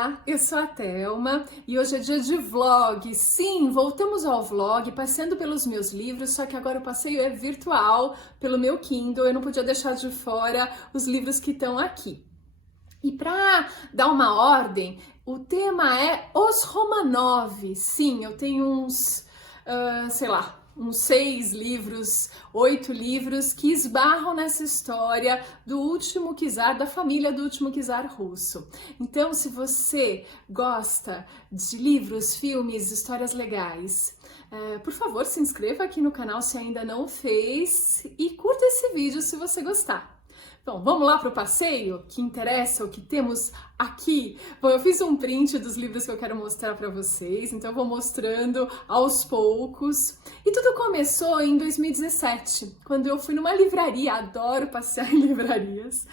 Olá, eu sou a Thelma e hoje é dia de vlog. Sim, voltamos ao vlog, passeando pelos meus livros, só que agora o passeio é virtual, pelo meu Kindle. Eu não podia deixar de fora os livros que estão aqui. E para dar uma ordem, o tema é Os Romanov. Sim, eu tenho uns 6 livros, 8 livros que esbarram nessa história do último czar, da família do último czar russo. Então, se você gosta de livros, filmes, histórias legais, por favor, se inscreva aqui no canal se ainda não fez e curta esse vídeo se você gostar. Então, vamos lá para o passeio que interessa, o que temos aqui? Bom, eu fiz um print dos livros que eu quero mostrar para vocês, então eu vou mostrando aos poucos. E tudo começou em 2017, quando eu fui numa livraria, adoro passear em livrarias,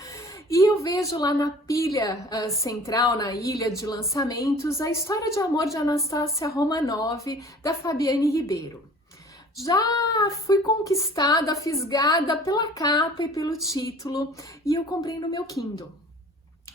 e eu vejo lá na pilha central, na ilha de lançamentos, a história de amor de Anastácia Romanov, da Fabiane Ribeiro. Já fui conquistada, fisgada pela capa e pelo título e eu comprei no meu Kindle,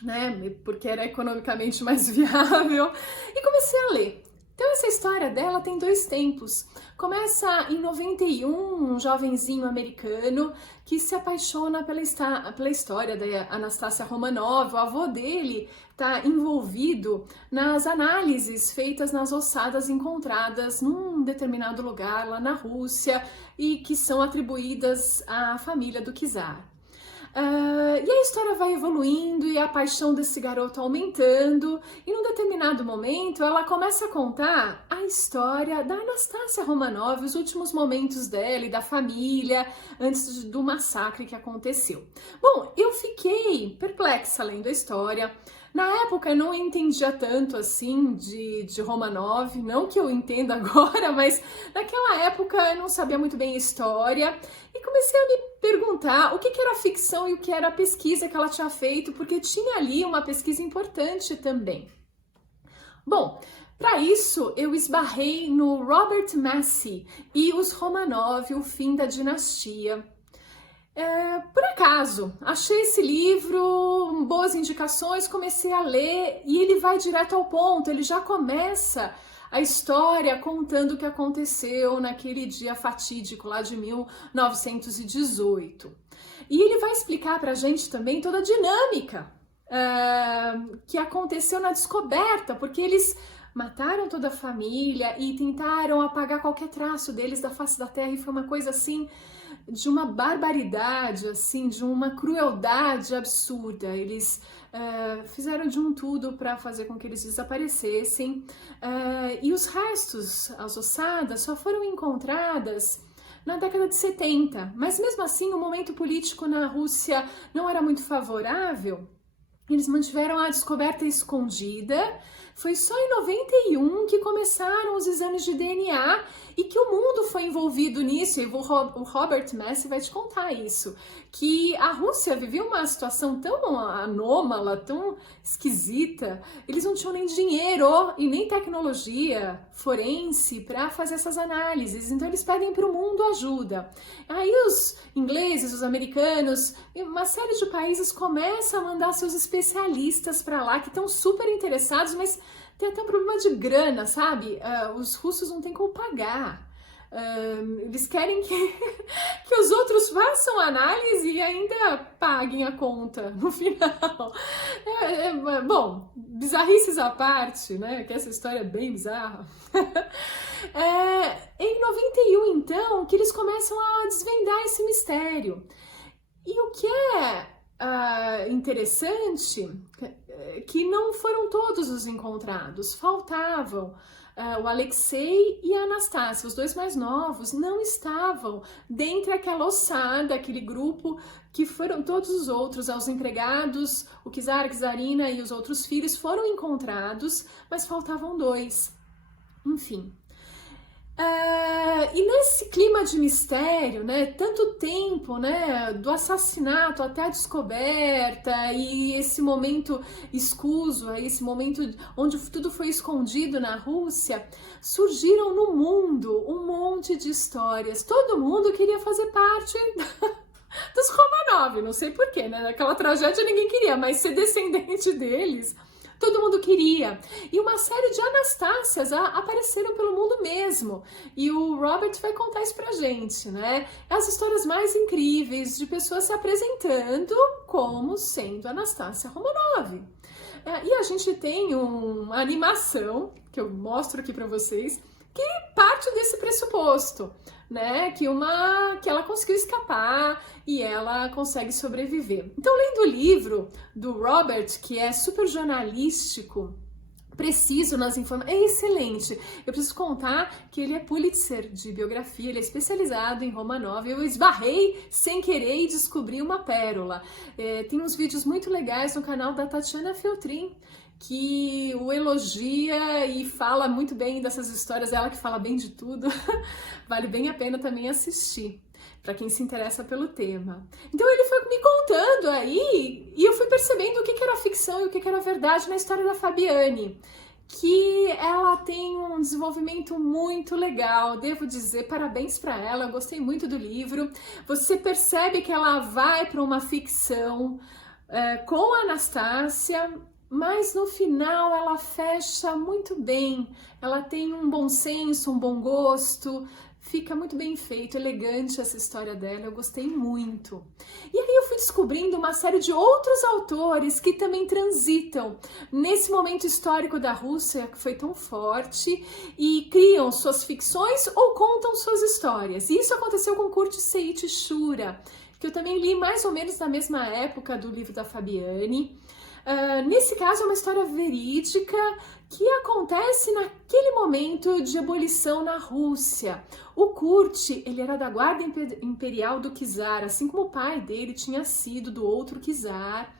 né? Porque era economicamente mais viável e comecei a ler. Então essa história dela tem 2 tempos. Começa em 91, um jovenzinho americano que se apaixona pela história da Anastácia Romanov. O avô dele está envolvido nas análises feitas nas ossadas encontradas num determinado lugar lá na Rússia e que são atribuídas à família do czar. E a história vai evoluindo e a paixão desse garoto aumentando, e num determinado momento ela começa a contar a história da Anastácia Romanov, os últimos momentos dela e da família antes do massacre que aconteceu. Bom, eu fiquei perplexa lendo a história. Na época eu não entendia tanto assim de Romanov, não que eu entenda agora, mas naquela época eu não sabia muito bem a história e comecei a me perguntar o que era ficção e o que era a pesquisa que ela tinha feito, porque tinha ali uma pesquisa importante também. Bom, para isso eu esbarrei no Robert Massie e os Romanov, o fim da dinastia. Por acaso, achei esse livro, boas indicações, comecei a ler e ele vai direto ao ponto, ele já começa a história contando o que aconteceu naquele dia fatídico lá de 1918. E ele vai explicar pra gente também toda a dinâmica que aconteceu na descoberta, porque eles mataram toda a família e tentaram apagar qualquer traço deles da face da terra e foi uma coisa assim de uma barbaridade, assim, de uma crueldade absurda. Eles fizeram de um tudo para fazer com que eles desaparecessem e os restos, as ossadas, só foram encontradas na década de 70. Mas mesmo assim o momento político na Rússia não era muito favorável. Eles mantiveram a descoberta escondida. Foi só em 91 que começaram os exames de DNA e que o mundo foi envolvido nisso, e o Robert Massie vai te contar isso, que a Rússia vivia uma situação tão anômala, tão esquisita, eles não tinham nem dinheiro e nem tecnologia forense para fazer essas análises, então eles pedem para o mundo ajuda. Aí os ingleses, os americanos, uma série de países começam a mandar seus especialistas para lá, que estão super interessados, mas tem até um problema de grana, sabe? Os russos não têm como pagar. Eles querem que os outros façam análise e ainda paguem a conta no final. Bom, bizarrices à parte, né? Que essa história é bem bizarra. Em 91, então, que eles começam a desvendar esse mistério. E o que é interessante que não foram todos os encontrados, faltavam o Alexei e a Anastácia, os 2 mais novos, não estavam dentre aquela ossada, aquele grupo que foram todos os outros, os empregados, o czar, a czarina e os outros filhos foram encontrados, mas faltavam 2. Enfim. E nesse clima de mistério, né, tanto tempo, né, do assassinato até a descoberta e esse momento escuso, esse momento onde tudo foi escondido na Rússia, surgiram no mundo um monte de histórias. Todo mundo queria fazer parte dos Romanov, não sei porquê, né, naquela tragédia ninguém queria, mas ser descendente deles todo mundo queria. E uma série de Anastácias apareceram pelo mundo mesmo. E o Robert vai contar isso pra gente, né? As histórias mais incríveis de pessoas se apresentando como sendo Anastácia Romanov. E a gente tem uma animação, que eu mostro aqui pra vocês, que parte desse pressuposto, né? Que ela conseguiu escapar e ela consegue sobreviver. Então, lendo o livro do Robert, que é super jornalístico, preciso nas informações, é excelente. Eu preciso contar que ele é Pulitzer de biografia, ele é especializado em Romanov. Eu esbarrei sem querer e descobri uma pérola. Tem uns vídeos muito legais no canal da Tatiana Feltrin, que o elogia e fala muito bem dessas histórias, ela que fala bem de tudo. Vale bem a pena também assistir, para quem se interessa pelo tema. Então ele foi me contando aí, e eu fui percebendo o que era ficção e o que era verdade na história da Fabiane, que ela tem um desenvolvimento muito legal, devo dizer, parabéns para ela, eu gostei muito do livro. Você percebe que ela vai para uma ficção com a Anastácia, mas no final ela fecha muito bem, ela tem um bom senso, um bom gosto, fica muito bem feito, elegante essa história dela, eu gostei muito. E aí eu fui descobrindo uma série de outros autores que também transitam nesse momento histórico da Rússia, que foi tão forte, e criam suas ficções ou contam suas histórias. E isso aconteceu com Kurt Seit Shura, que eu também li mais ou menos na mesma época do livro da Fabiane. Nesse caso é uma história verídica que acontece naquele momento de ebulição na Rússia. O Kurt, ele era da guarda imperial do czar, assim como o pai dele tinha sido do outro czar.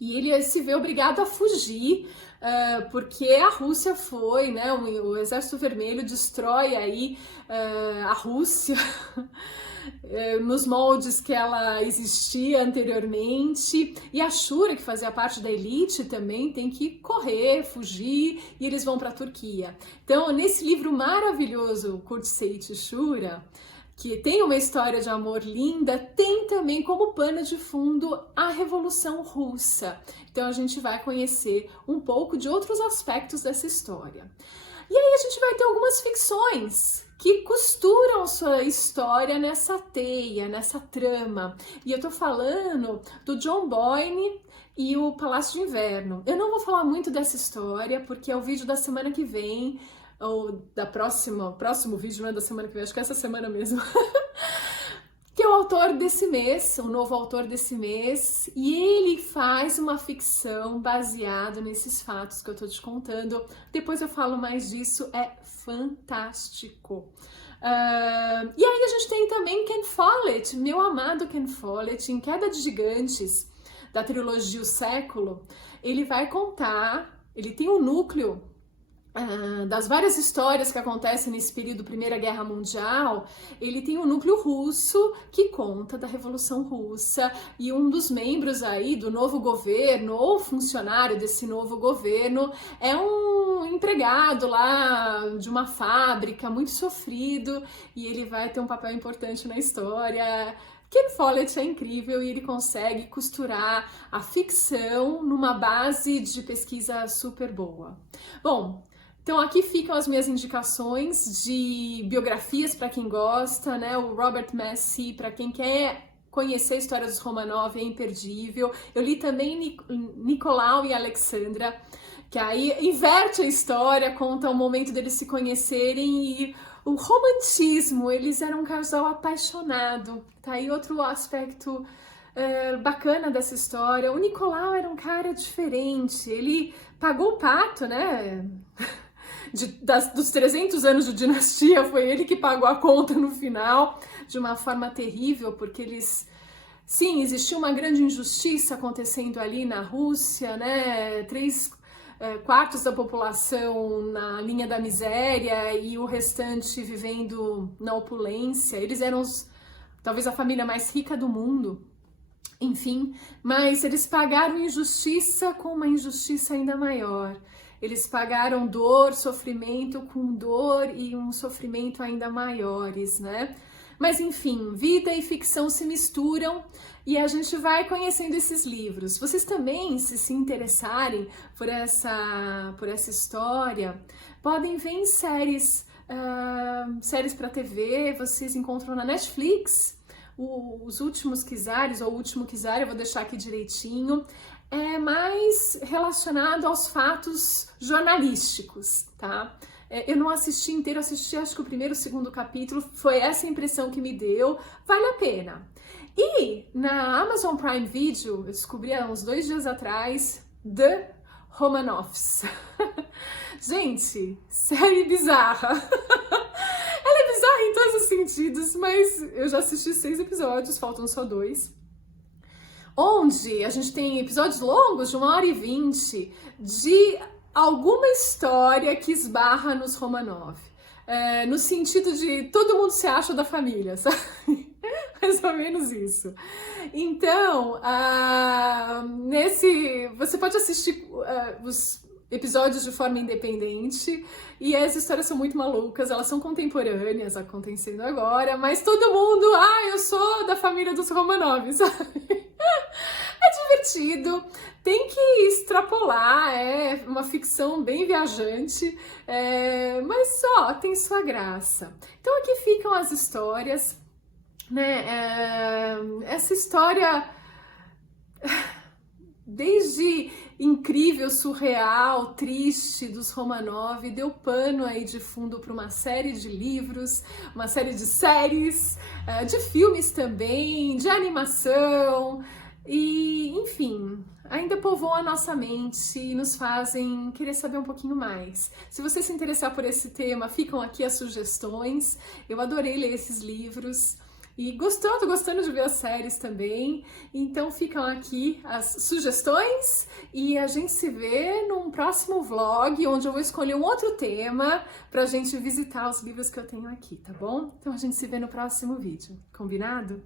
E ele se vê obrigado a fugir, porque a Rússia foi, né, o Exército Vermelho destrói aí a Rússia nos moldes que ela existia anteriormente, e a Shura, que fazia parte da elite, também tem que correr, fugir, e eles vão para a Turquia. Então, nesse livro maravilhoso, Kurt Seit Shura, que tem uma história de amor linda, tem também como pano de fundo a Revolução Russa. Então a gente vai conhecer um pouco de outros aspectos dessa história. E aí a gente vai ter algumas ficções que costuram sua história nessa teia, nessa trama. E eu tô falando do John Boyne e o Palácio de Inverno. Eu não vou falar muito dessa história, porque é o vídeo da semana que vem, ou da próximo vídeo, não é da semana que vem, acho que é essa semana mesmo, que é o autor desse mês, o novo autor desse mês, e ele faz uma ficção baseada nesses fatos que eu tô te contando. Depois eu falo mais disso, é fantástico. E aí a gente tem também Ken Follett, meu amado Ken Follett, em Queda de Gigantes, da trilogia O Século. Ele vai contar, ele tem um núcleo das várias histórias que acontecem nesse período Primeira Guerra Mundial. Ele tem um núcleo russo que conta da Revolução Russa, e um dos membros aí do novo governo, ou funcionário desse novo governo, é um empregado lá de uma fábrica, muito sofrido, e ele vai ter um papel importante na história. Ken Follett é incrível e ele consegue costurar a ficção numa base de pesquisa super boa. Bom, então aqui ficam as minhas indicações de biografias para quem gosta, né? O Robert Massie, para quem quer conhecer a história dos Romanov, é imperdível. Eu li também Nicolau e Alexandra, que aí inverte a história, conta o momento deles se conhecerem e o romantismo. Eles eram um casal apaixonado. Tá aí outro aspecto bacana dessa história. O Nicolau era um cara diferente, ele pagou o pato, né? Dos 300 anos de dinastia, foi ele que pagou a conta no final, de uma forma terrível, porque eles... Sim, existia uma grande injustiça acontecendo ali na Rússia, né? 3/4 da população na linha da miséria e o restante vivendo na opulência. Eles eram talvez a família mais rica do mundo. Enfim, mas eles pagaram injustiça com uma injustiça ainda maior. Eles pagaram dor, sofrimento com dor e um sofrimento ainda maiores, né? Mas enfim, vida e ficção se misturam e a gente vai conhecendo esses livros. Vocês também, se interessarem por essa história, podem ver em séries, séries para TV, vocês encontram na Netflix. Os Últimos Kizares, ou O Último Kizar, eu vou deixar aqui direitinho, é mais relacionado aos fatos jornalísticos, tá? Eu não assisti inteiro, assisti acho que o primeiro e o segundo capítulo, foi essa a impressão que me deu, vale a pena. E na Amazon Prime Video, eu descobri há uns 2 dias atrás, The Romanoffs. Gente, série bizarra. Ela é bizarra em todos os sentidos, mas eu já assisti 6 episódios, faltam só 2. Onde a gente tem episódios longos de 1h20 de alguma história que esbarra nos Romanov. No sentido de todo mundo se acha da família, sabe? Mais ou menos isso. Então, você pode assistir os episódios de forma independente e as histórias são muito malucas, elas são contemporâneas acontecendo agora, mas todo mundo, eu sou da família dos Romanov, sabe? É divertido, tem que extrapolar, é uma ficção bem viajante, mas só tem sua graça. Então aqui ficam as histórias, né? Essa história, desde incrível, surreal, triste dos Romanov, deu pano aí de fundo para uma série de livros, uma série de séries, de filmes também, de animação e, enfim, ainda povoam a nossa mente e nos fazem querer saber um pouquinho mais. Se você se interessar por esse tema, ficam aqui as sugestões. Eu adorei ler esses livros. E tô gostando de ver as séries também, então ficam aqui as sugestões e a gente se vê num próximo vlog, onde eu vou escolher um outro tema pra gente visitar os livros que eu tenho aqui, tá bom? Então a gente se vê no próximo vídeo, combinado?